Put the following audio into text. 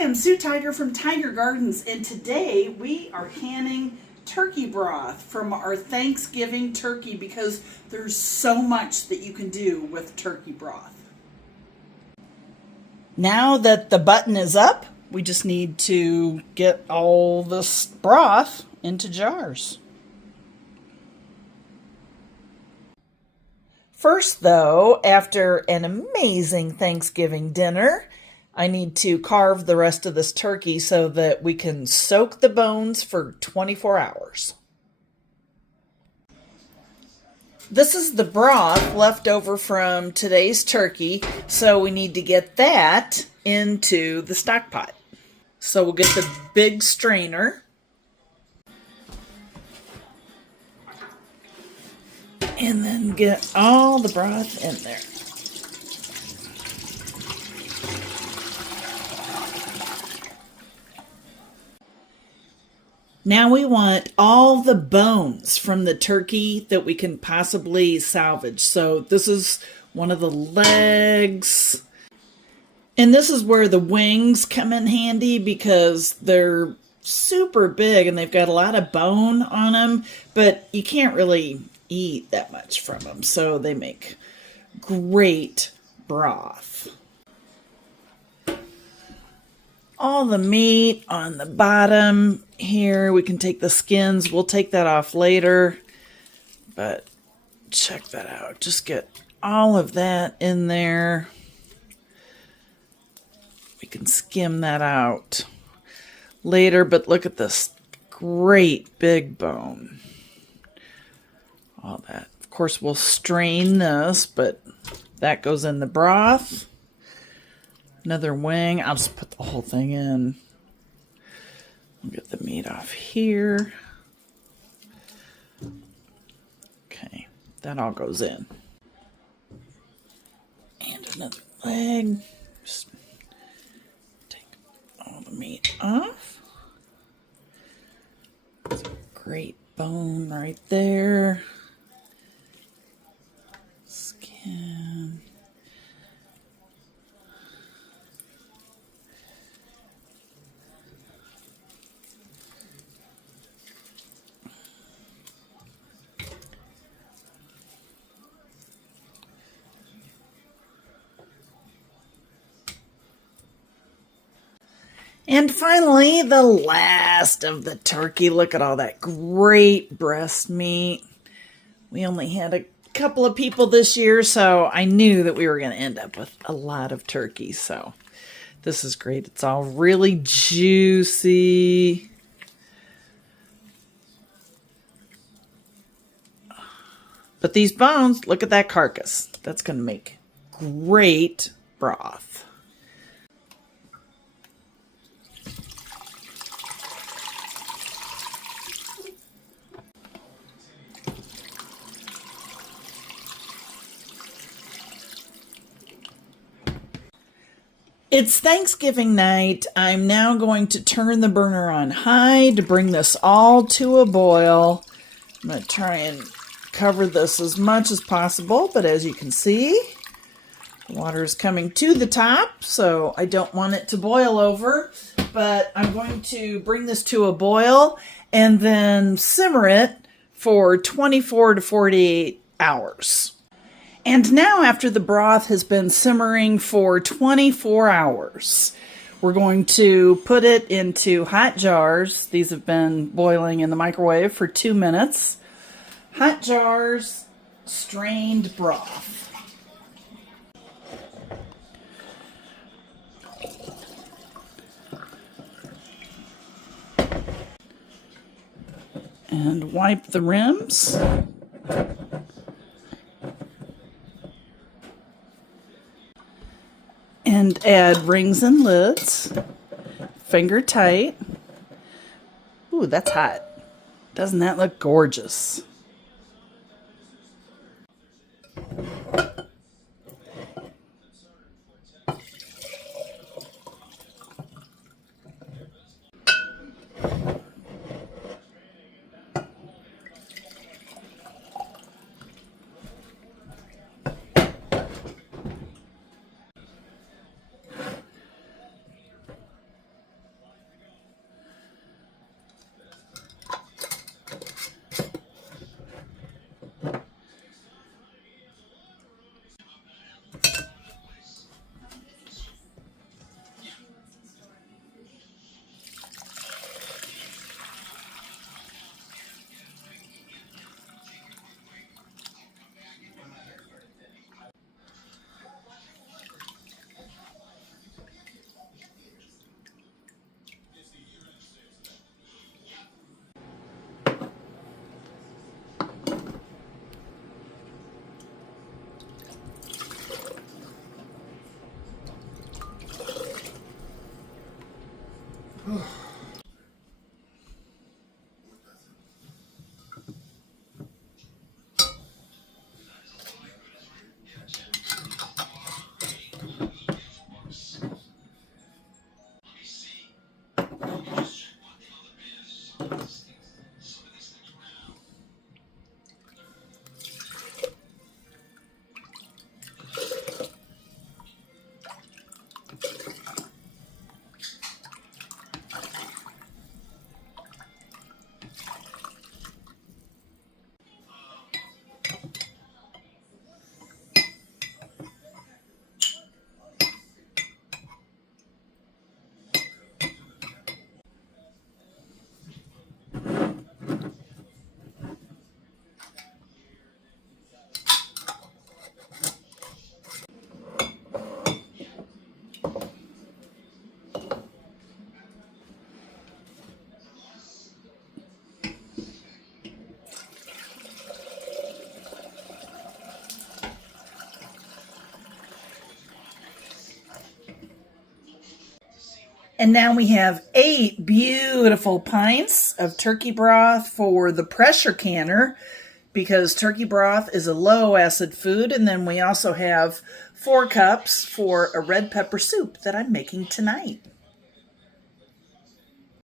am Sue Tiger from Tiger Gardens, and today we are canning turkey broth from our Thanksgiving turkey because there's so much that you can do with turkey broth. Now that the button is up, we just need to get all this broth into jars. First, though, after an amazing Thanksgiving dinner, I need to carve the rest of this turkey so that we can soak the bones for 24 hours. This is the broth left over from today's turkey, so we need to get that into the stock pot. So we'll get the big strainer. And then get all the broth in there. Now we want all the bones from the turkey that we can possibly salvage. So this is one of the legs. And this is where the wings come in handy because they're super big and they've got a lot of bone on them, but you can't really eat that much from them. So they make great broth. All the meat on the bottom here, we can take the skins. We'll take that off later, but check that out. Just get all of that in there. We can skim that out later, but look at this great big bone. All that. Of course, we'll strain this, but that goes in the broth. Another wing. I'll just put the whole thing in. We'll get the meat off here. Okay, that all goes in. And another leg. Just take all the meat off. That's a great bone right there. Skin. And finally, the last of the turkey. Look at all that great breast meat. We only had a couple of people this year, so I knew that we were going to end up with a lot of turkey. So this is great. It's all really juicy. But these bones, look at that carcass. That's going to make great broth. It's Thanksgiving night. I'm now going to turn the burner on high to bring this all to a boil. I'm going to try and cover this as much as possible, but as you can see, the water is coming to the top, so I don't want it to boil over, but I'm going to bring this to a boil and then simmer it for 24 to 48 hours. And now, after the broth has been simmering for 24 hours, we're going to put it into hot jars. These have been boiling in the microwave for 2 minutes. Hot jars, strained broth. And wipe the rims. And add rings and lids, finger tight. Ooh, that's hot. Doesn't that look gorgeous? And now we have 8 beautiful pints of turkey broth for the pressure canner, because turkey broth is a low acid food. And then we also have 4 cups for a red pepper soup that I'm making tonight.